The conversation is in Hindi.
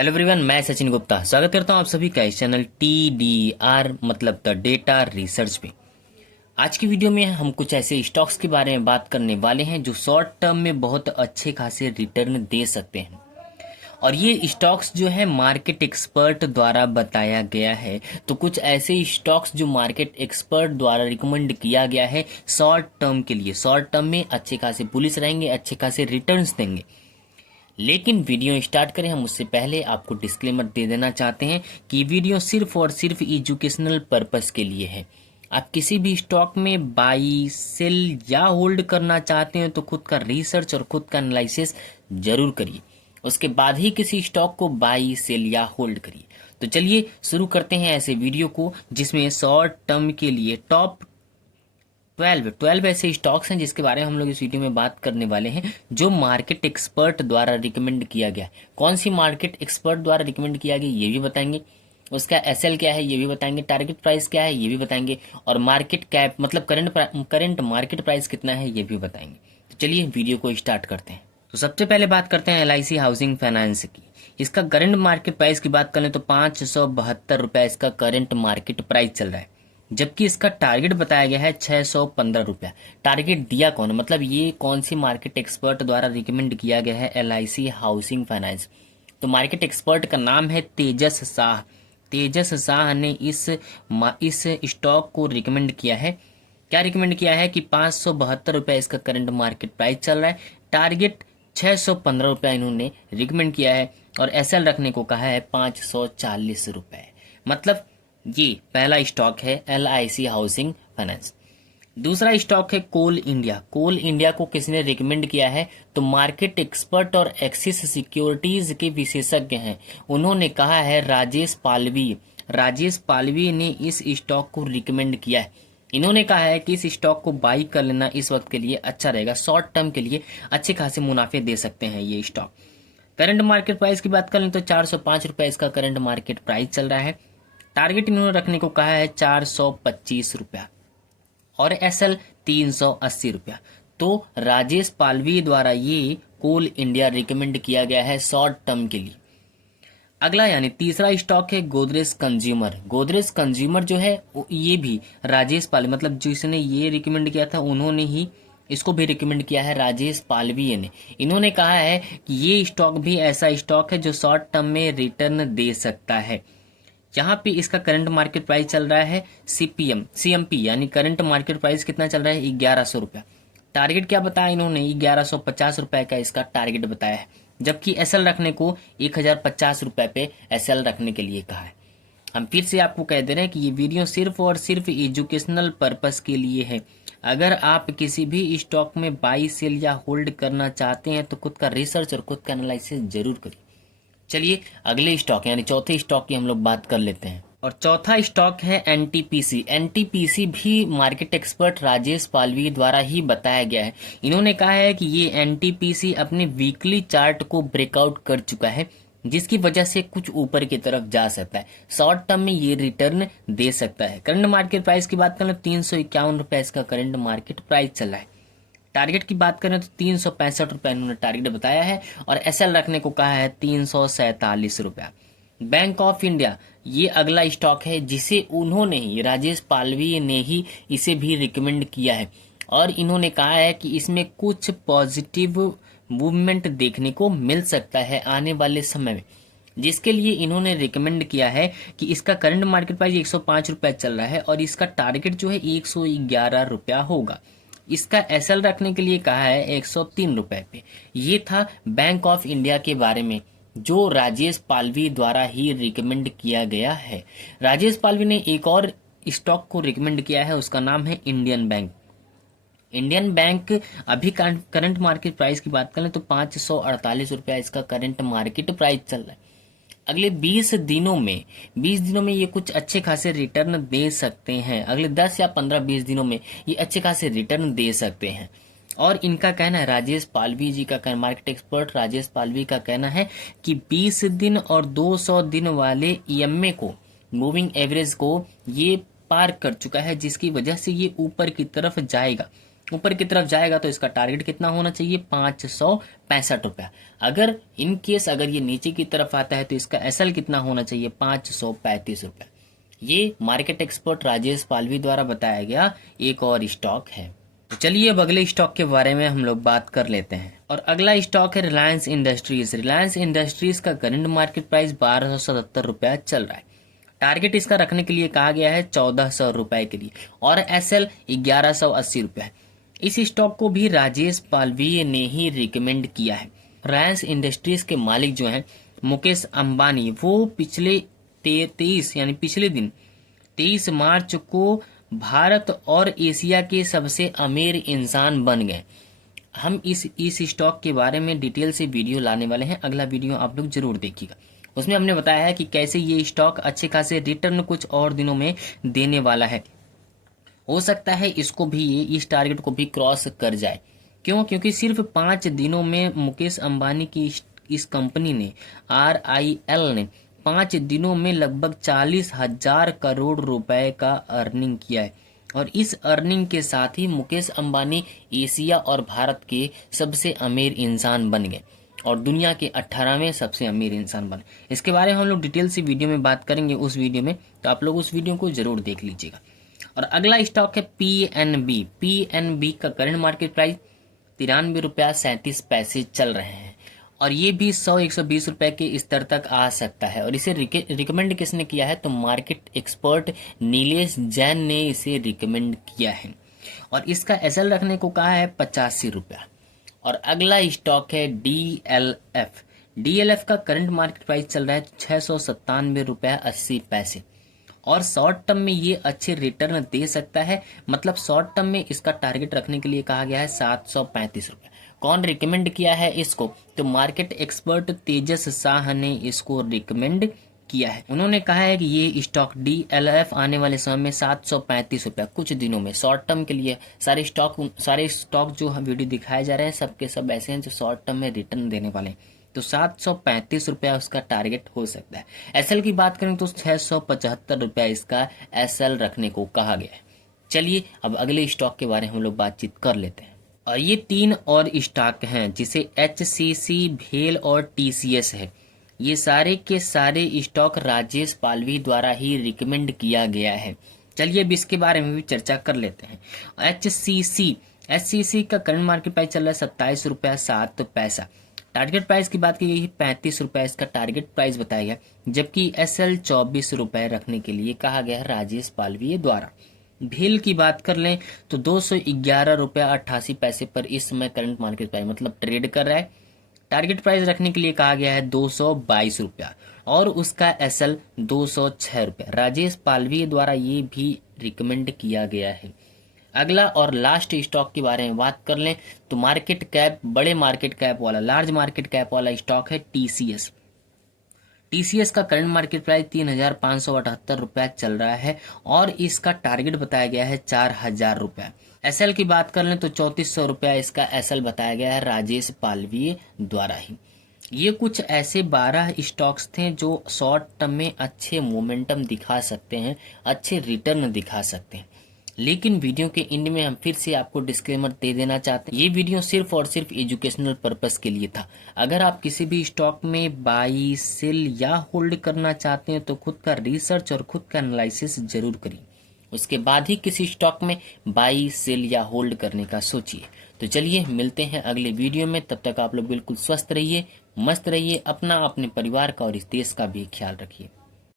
हेलो एवरीवन, मैं सचिन गुप्ता स्वागत करता हूं आप सभी का इस चैनल TDR मतलब द डेटा रिसर्च पे। आज की वीडियो में हम कुछ ऐसे स्टॉक्स के बारे में बात करने वाले हैं जो शॉर्ट टर्म में बहुत अच्छे खासे रिटर्न दे सकते हैं। और ये स्टॉक्स जो है मार्केट एक्सपर्ट द्वारा बताया गया है। तो कुछ ऐसे स्टॉक्स जो मार्केट एक्सपर्ट द्वारा रिकमेंड किया गया है शॉर्ट टर्म के लिए, शॉर्ट टर्म में अच्छे खासे बुलिश रहेंगे, अच्छे खासे रिटर्न्स देंगे। लेकिन वीडियो स्टार्ट करें हम उससे पहले आपको डिस्क्लेमर दे देना चाहते हैं कि वीडियो सिर्फ और सिर्फ एजुकेशनल पर्पस के लिए है। आप किसी भी स्टॉक में बाई सेल या होल्ड करना चाहते हैं तो खुद का रिसर्च और खुद का एनालिसिस जरूर करिए, उसके बाद ही किसी स्टॉक को बाई सेल या होल्ड करिए। तो चलिए शुरू करते हैं ऐसे वीडियो को जिसमें शॉर्ट टर्म के लिए टॉप 12 ऐसे स्टॉक्स हैं जिसके बारे में हम लोग इस वीडियो में बात करने वाले हैं जो मार्केट एक्सपर्ट द्वारा रिकमेंड किया गया है। कौन सी मार्केट एक्सपर्ट द्वारा रिकमेंड किया गया ये भी बताएंगे, उसका एसएल क्या है ये भी बताएंगे, टारगेट प्राइस क्या है ये भी बताएंगे, और मार्केट कैप मतलब करंट मार्केट प्राइस कितना है ये भी बताएंगे। तो चलिए वीडियो को स्टार्ट करते हैं। तो सबसे पहले बात करते हैं LIC हाउसिंग फाइनेंस की। इसका करंट मार्केट प्राइस की बात करें तो 572 रुपए इसका करंट मार्केट प्राइस चल रहा है, जबकि इसका टारगेट बताया गया है 615 रुपया। टारगेट दिया कौन है, मतलब ये कौन सी मार्केट एक्सपर्ट द्वारा रिकमेंड किया गया है LIC हाउसिंग फाइनेंस। तो मार्केट एक्सपर्ट का नाम है तेजस शाह। तेजस शाह ने इस स्टॉक को रिकमेंड किया है। क्या रिकमेंड किया है कि 572 रुपया इसका करंट मार्केट प्राइस चल रहा है, टारगेट 615 रुपया इन्होंने रिकमेंड किया है, और एसएल रखने को कहा है 540 रुपए। मतलब ये पहला स्टॉक है LIC हाउसिंग फाइनेंस। दूसरा स्टॉक है कोल इंडिया। कोल इंडिया को किसने रिकमेंड किया है तो मार्केट एक्सपर्ट और एक्सिस सिक्योरिटीज के विशेषज्ञ हैं, उन्होंने कहा है राजेश पालवी। राजेश पालवी ने इस स्टॉक को रिकमेंड किया है। इन्होंने कहा है कि इस स्टॉक को बाई कर लेना इस वक्त के लिए अच्छा रहेगा, शॉर्ट टर्म के लिए अच्छे खासे मुनाफे दे सकते हैं ये स्टॉक। करंट मार्केट प्राइस की बात करें तो 405 रुपए इसका करंट मार्केट प्राइस चल रहा है, टारगेट इन्होंने रखने को कहा है 425 रुपया, और एसएल 380 रुपया। तो राजेश पालवी द्वारा ये कोल इंडिया रिकमेंड किया गया है शॉर्ट टर्म के लिए। अगला यानी तीसरा स्टॉक है गोदरेज कंज्यूमर। गोदरेज कंज्यूमर जो है ये भी राजेश पालवी मतलब जिसने ये रिकमेंड किया था उन्होंने ही इसको भी रिकमेंड किया है, राजेश पालवी ने। इन्होंने कहा है कि ये स्टॉक भी ऐसा स्टॉक है जो शॉर्ट टर्म में रिटर्न दे सकता है। यहाँ पे इसका करंट मार्केट प्राइस चल रहा है CMP यानी करंट मार्केट प्राइस कितना चल रहा है 1100 रुपया। टारगेट क्या बताया इन्होंने 1150 रुपए का इसका टारगेट बताया है, जबकि एसएल रखने को 1050 रुपए पे एसएल रखने के लिए कहा है। हम फिर से आपको कह दे रहे हैं कि ये वीडियो सिर्फ और सिर्फ एजुकेशनल पर्पस के लिए है। अगर आप किसी भी स्टॉक में बाई सेल या होल्ड करना चाहते हैं तो खुद का रिसर्च और खुद का एनालिसिस जरूर करिए। चलिए अगले स्टॉक यानी चौथे स्टॉक की हम लोग बात कर लेते हैं, और चौथा स्टॉक है NTPC। NTPC भी मार्केट एक्सपर्ट राजेश पालवी द्वारा ही बताया गया है। इन्होंने कहा है कि ये NTPC अपने वीकली चार्ट को ब्रेकआउट कर चुका है, जिसकी वजह से कुछ ऊपर की तरफ जा सकता है, शॉर्ट टर्म में ये रिटर्न दे सकता है। करंट मार्केट प्राइस की बात करें 351 रुपए इसका करंट मार्केट प्राइस चल रहा है। टारगेट की बात करें तो 365 रुपए इन्होंने टारगेट बताया है, और एसएल रखने को कहा है 347 रुपया। बैंक ऑफ इंडिया ये अगला स्टॉक है जिसे उन्होंने ही राजेश पालवी ने ही इसे भी रिकमेंड किया है, और इन्होंने कहा है कि इसमें कुछ पॉजिटिव मूवमेंट देखने को मिल सकता है आने वाले समय में, जिसके लिए इन्होंने रिकमेंड किया है कि इसका करंट मार्केट प्राइस 105 रुपया चल रहा है, और इसका टारगेट जो है 111 रुपया होगा। इसका एसएल रखने के लिए कहा है 103 रुपए पे। ये था बैंक ऑफ इंडिया के बारे में जो राजेश पालवी द्वारा ही रिकमेंड किया गया है। राजेश पालवी ने एक और स्टॉक को रिकमेंड किया है, उसका नाम है इंडियन बैंक। इंडियन बैंक अभी करंट मार्केट प्राइस की बात करें तो 548 रुपया इसका करंट मार्केट प्राइस चल रहा है। अगले 20 दिनों में ये कुछ अच्छे खासे रिटर्न दे सकते हैं। अगले 10 या 15-20 दिनों में ये अच्छे खासे रिटर्न दे सकते हैं। और इनका कहना है, राजेश पालवी जी का कहना, मार्केट एक्सपर्ट राजेश पालवी का कहना है कि 20 दिन और 200 दिन वाले EMA को, मूविंग एवरेज को ये पार कर चुका है, जिसकी वजह से ये ऊपर की तरफ जाएगा। ऊपर की तरफ जाएगा तो इसका टारगेट कितना होना चाहिए, 565 रुपया। अगर इन केस अगर ये नीचे की तरफ आता है तो इसका एसएल कितना होना चाहिए, 535 रुपया। ये मार्केट एक्सपर्ट राजेश पालवी द्वारा बताया गया एक और स्टॉक है। तो चलिए अब अगले स्टॉक के बारे में हम लोग बात कर लेते हैं। और अगला स्टॉक है रिलायंस इंडस्ट्रीज। रिलायंस इंडस्ट्रीज का करंट मार्केट प्राइस 1277 रुपया चल रहा है। टारगेट इसका रखने के लिए कहा गया है 1400 रुपए के लिए और एसएल 1180 रुपया है। इस स्टॉक को भी राजेश पालवी ने ही रिकमेंड किया है। रिलायंस इंडस्ट्रीज के मालिक जो हैं मुकेश अंबानी, वो पिछले 23 दिन 23 मार्च को भारत और एशिया के सबसे अमीर इंसान बन गए। हम इस स्टॉक के बारे में डिटेल से वीडियो लाने वाले हैं, अगला वीडियो आप लोग जरूर देखिएगा। उसमें हमने बताया है कि कैसे ये स्टॉक अच्छे खासे रिटर्न कुछ और दिनों में देने वाला है। हो सकता है इसको भी इस टारगेट को भी क्रॉस कर जाए। क्यों? क्योंकि सिर्फ 5 दिनों में मुकेश अंबानी की इस कंपनी ने RIL ने 5 दिनों में लगभग 40,000 करोड़ रुपए का अर्निंग किया है। और इस अर्निंग के साथ ही मुकेश अंबानी एशिया और भारत के सबसे अमीर इंसान बन गए और दुनिया के 18वें सबसे अमीर इंसान बने। इसके बारे में हम लोग डिटेल से वीडियो में बात करेंगे उस वीडियो में, तो आप लोग उस वीडियो को जरूर देख लीजिएगा। और अगला स्टॉक है PNB। PNB का करंट मार्केट प्राइस 93 रुपया 37 पैसे चल रहे हैं और ये भी 100-120 रुपए के स्तर तक आ सकता है। और इसे रिकमेंड किसने किया है, तो मार्केट एक्सपर्ट नीलेश जैन ने इसे रिकमेंड किया है और इसका एसएल रखने को कहा है 85 रुपया। और अगला स्टॉक है DLF। DLF का करंट मार्केट प्राइस चल रहा है 697 रुपया 80 पैसे और शॉर्ट टर्म में ये अच्छे रिटर्न दे सकता है। मतलब शॉर्ट टर्म में इसका टारगेट रखने के लिए कहा गया है 735 रुपया। कौन रिकमेंड किया है इसको, तो मार्केट एक्सपर्ट तेजस शाह ने इसको रिकमेंड किया है। उन्होंने कहा है कि ये स्टॉक DLF आने वाले समय में 735 रुपया कुछ दिनों में शॉर्ट टर्म के लिए सारे स्टॉक जो वीडियो दिखाए जा रहे हैं सबके सब ऐसे हैं जो शॉर्ट टर्म में रिटर्न देने वाले हैं। तो 735 रुपया उसका टारगेट हो सकता है। एसएल की बात करें तो 675 रुपया इसका एसएल रखने को कहा गया है। चलिए अब अगले स्टॉक के बारे में हम लोग बातचीत कर लेते हैं। और ये 3 और स्टॉक हैं जिसे HCC, भेल और TCS है। ये सारे के सारे स्टॉक राजेश पालवी द्वारा ही रिकमेंड किया गया है। चलिए अब इसके बारे में भी चर्चा कर लेते हैं। HCC का करंट मार्केट प्राइस चल रहा है 27 रुपया 7 पैसा। टारगेट प्राइस की बात की गई है 35 रुपया इसका टारगेट प्राइस बताया गया, जबकि एसएल 24 रुपए रखने के लिए कहा गया है राजेश पालवी द्वारा। भेल की बात कर लें तो 211 रुपया 88 पैसे पर इस समय करंट मार्केट प्राइस मतलब ट्रेड कर रहा है। टारगेट प्राइस रखने के लिए कहा गया है 222 रुपया और उसका एसएल 206 रुपया। राजेश पालवी द्वारा ये भी रिकमेंड किया गया है। अगला और लास्ट स्टॉक के बारे में बात कर लें तो मार्केट कैप, बड़े मार्केट कैप वाला, लार्ज मार्केट कैप वाला स्टॉक है TCS। TCS का करंट मार्केट प्राइस 3,578 रुपया चल रहा है और इसका टारगेट बताया गया है 4,000 रुपया। एसएल की बात कर लें तो 3400 रुपया इसका एसएल बताया गया है राजेश पालवी द्वारा ही। ये कुछ ऐसे 12 स्टॉक्स थे जो शॉर्ट टर्म में अच्छे मोमेंटम दिखा सकते हैं, अच्छे रिटर्न दिखा सकते हैं। लेकिन वीडियो के एंड में हम फिर से आपको डिस्क्लेमर दे देना चाहते हैं, ये वीडियो सिर्फ और सिर्फ एजुकेशनल पर्पस के लिए था। अगर आप किसी भी स्टॉक में बाई, सेल या होल्ड करना चाहते हैं तो खुद का रिसर्च और खुद का एनालिसिस जरूर करिए, उसके बाद ही किसी स्टॉक में बाई, सेल या होल्ड करने का सोचिए। तो चलिए मिलते हैं अगले वीडियो में, तब तक आप लोग बिल्कुल स्वस्थ रहिए, मस्त रहिए, अपना, अपने परिवार का और इस देश का भी ख्याल रखिए।